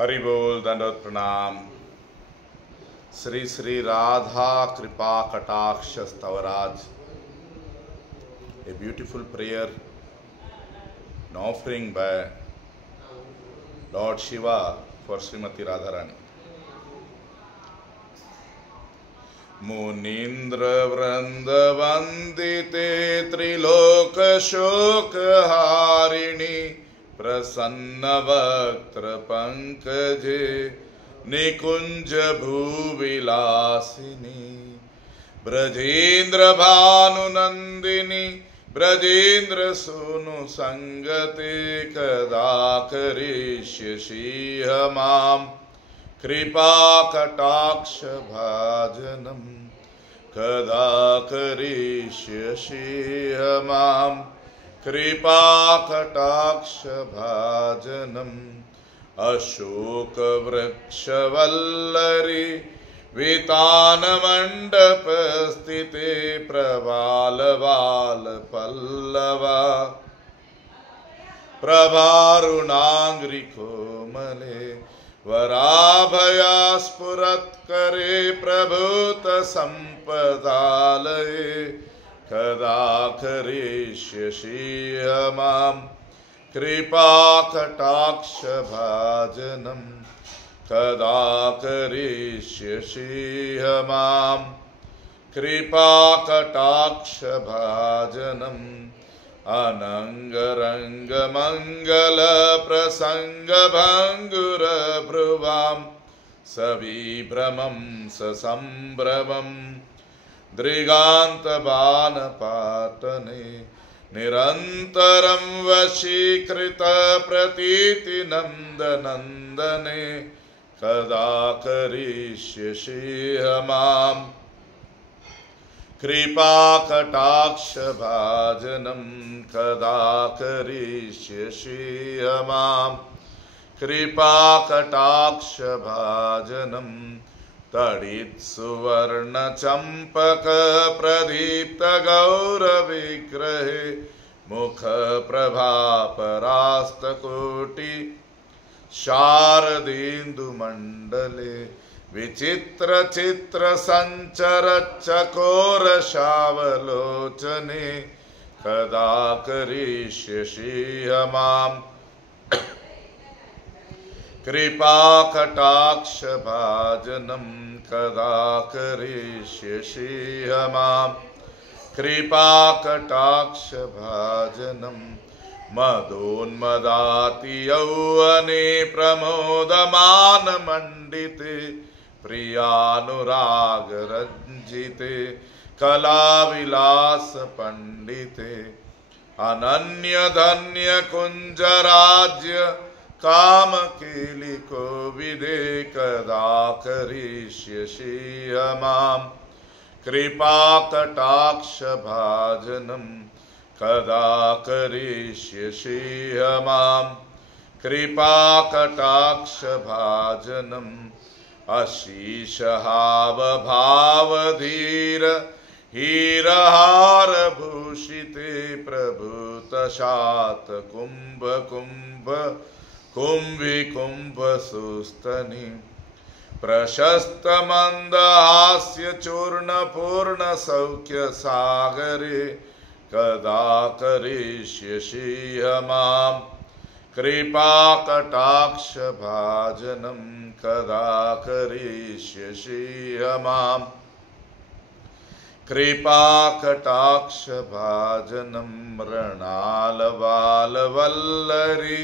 हरि बोल, दंडवत प्रणाम। श्री श्री राधा कृपा कटाक्ष स्तवराज। A beautiful prayer, an offering by Lord Shiva for Srimati Radharani. मुनीन्द्र वृंद वंदिते त्रिलोक शोक हारिणी प्रसन्न वक्त्र पंकजे निकुंज भूविलासिनी ब्रजेन्द्र भानुनंदिनी ब्रजेन्द्र सूनु संगते कदा करिष्यसि माम् कृपा कटाक्ष भाजनम कदा करिष्यसि माम् कृपा कटाक्ष भाजनम अशोक वृक्ष वल्लरी वितान मंडप स्थिते प्रवाल वाल पल्लवा प्रभारुणांग्रि कोमले वराभया स्फुरत्करे प्रभूत संपदालये कदा करिष्यसि माम् कृपा कटाक्ष भाजनम कदा करिष्यसि माम् कृपा कटाक्ष भाजनम अनंगरंग मंगल प्रसंग भंगुर भ्रुवाम सविभ्रमं ससंभ्रमं दृगांत बाण पाटने निरंतरं वशीकृत प्रतीति नंद नंदने कदा करिष्यसि माम् कृपा कटाक्ष भाजनम कदा करिष्यसि माम् कृपा कटाक्ष भाजनम तडित् सुवर्ण चंपक प्रदीप्त गौर विग्रहे मुख प्रभा परास्त कोटि शारदेन्दु मंडले विचित्र चित्र संचर चकोर शावलोचने कदा करिष्यसि माम् कृपा कटाक्ष भाजनम कदा करिष्यसि माम् कृपा कटाक्ष भाजनम मदोन्मदाति यौवने प्रमोदमान मंडिते प्रियानुराग रंजिते कला विलास पंडिते अनन्य धन्य कुंज राज्य काम केलि कोविदे कदा करिष्यसि माम् कृपा कटाक्ष भाजनम कदा करिष्यसि माम् कृपा कटाक्ष भाजनम अशीष हाव भाव धीर हीरहार भूषिते प्रभूत शात कुंभ कुंभ कुंभी कुंभ सुस्तनि प्रशस्त मंद हास्य चूर्ण पूर्ण सौख्य सागरे कदा करिष्यसि माम् कृपा कटाक्ष भाजनम कदा करिष्यसि माम् कृपा कटाक्ष भाजनम मृणाल बाल वल्लरी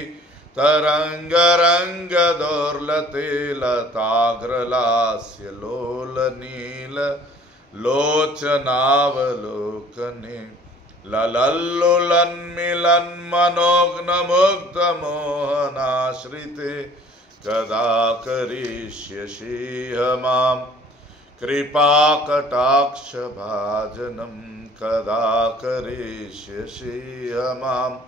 तरंग रंग दोर्लते लताग्रलास्य लोल नील लोचनावलोकने ललल्लुलन्मिलन् मनोग्न मुग्ध मोहनाश्रिते कदा करिष्यसि माम् कृपा कटाक्ष भाजनम कदा करिष्यसि माम्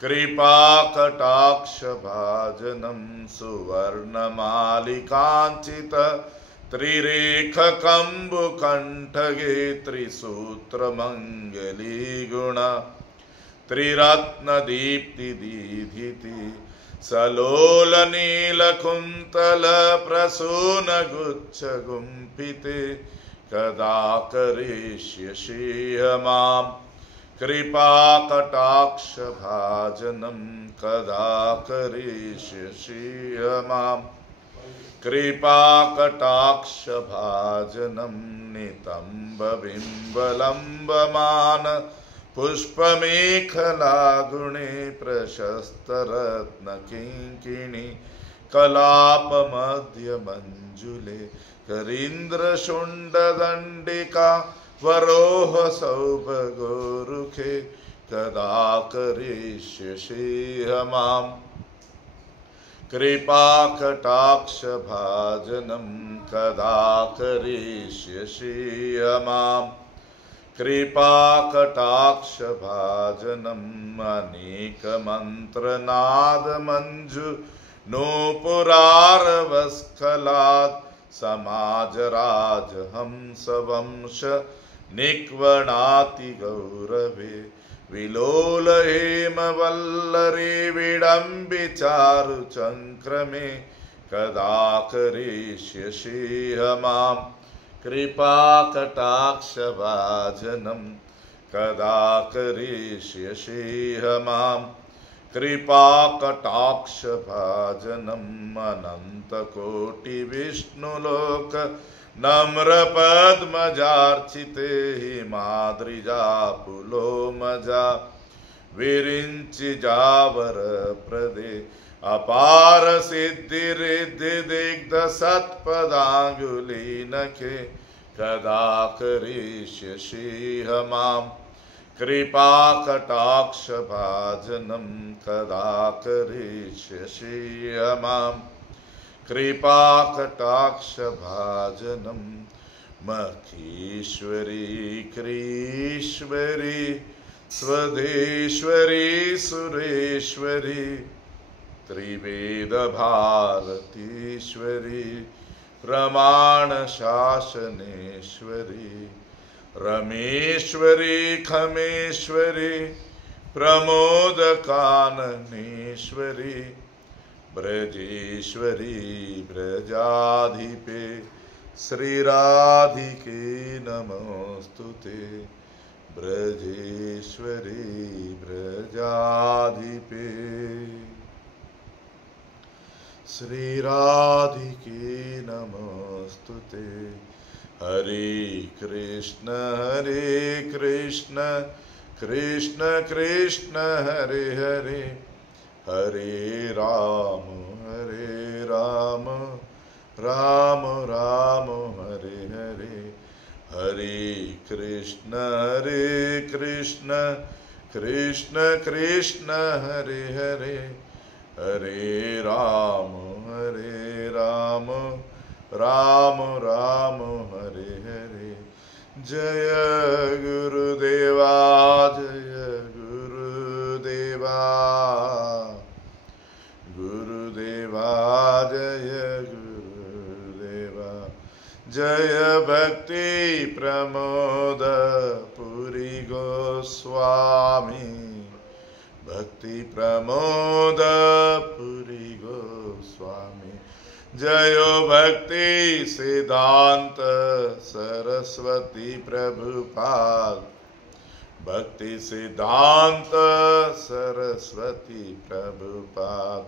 कृपा कटाक्ष भाजनम सुवर्णमालिकांचित त्रिरेख कंबुकंठगे त्रिसूत्र मंगली गुण त्रिरत्न दीप्ति दीधिति सलोल नीलकुन्तल प्रसून गुच्छ गुम्फिते कदा करिष्यसि मां कृपाकटाक्षभाजनं कदा करिष्यसि मां कृपाकटाक्षभाजनं नितम्बबिम्बलम्बमान पुष्पमेखलागुणे प्रशस्तरत्नकिङ्किणी कलापमध्यमञ्जुले करीन्द्रशुण्डदण्डिका वरोह सौभगोरुखे कदा करिष्यसि मां कृपाकटाक्षभाजनं कदा करिष्यसि मां कृपाकटाक्षभाजनम् अनेकमन्त्रनादमञ्जु नूपुरारवस्खलात् समाजराजहंसवंश निक्वणाति गौरवे विलोलहेमवल्लरे विडम्बिचारुचङ्क्रमे कदा करिष्यसि मां कृपाकटाक्षभाजनं कदा करिष्यसि मां कृपाकटाक्षभाजनम् अनन्तकोटिविष्णुलोक नम्रपद्मजार्चिते हिमाद्रिजापुलोमजा विरिञ्चिजावरप्रदे अपार सिद्धिरिद्धिदिग्धसत्पदाङ्गुलीनखे कदा करिष्यसि मां कृपाकटाक्षभाजनं कदा करिष्यसि मां कृपाकटाक्षभाजनं मखीश्वरी क्रीश्वरी स्वधेश्वरी सुरेश्वरी त्रिवेदभारतीश्वरी प्रमाणशासनेश्वरी रमेश्वरी खमेश्वरी प्रमोदकाननेश्वरी ब्रजेश्वरी ब्रजाधिपे श्रीराधिके नमोस्तुते ब्रजेश्वरी ब्रजाधिपे श्रीराधिके नमोस्तुते हरे कृष्ण कृष्ण कृष्ण हरे हरे हरे राम राम राम हरे हरे हरे कृष्ण कृष्ण कृष्ण हरे हरे हरे राम राम राम हरे हरे जय गुरुदेवा जय गुरुदेवा गुरुदेवा जय गुरुदेवा जय भक्ति प्रमोद पुरी गोस्वामी भक्ति प्रमोद पुरी गोस्वामी जयो भक्ति सिद्धांत सरस्वती प्रभुपाद भक्ति सिद्धांत सरस्वती प्रभुपाद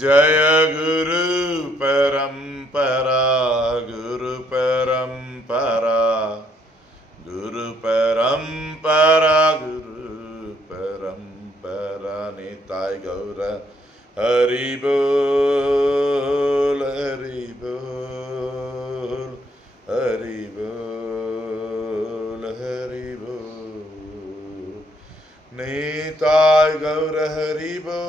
जय गुरु परंपरा गुरु परंपरा गुरु परंपरा गुरु परंपरा निताय गौर हरि बोल हरि बोल हरि बोल हरि बोल निताय गौर हरि बोल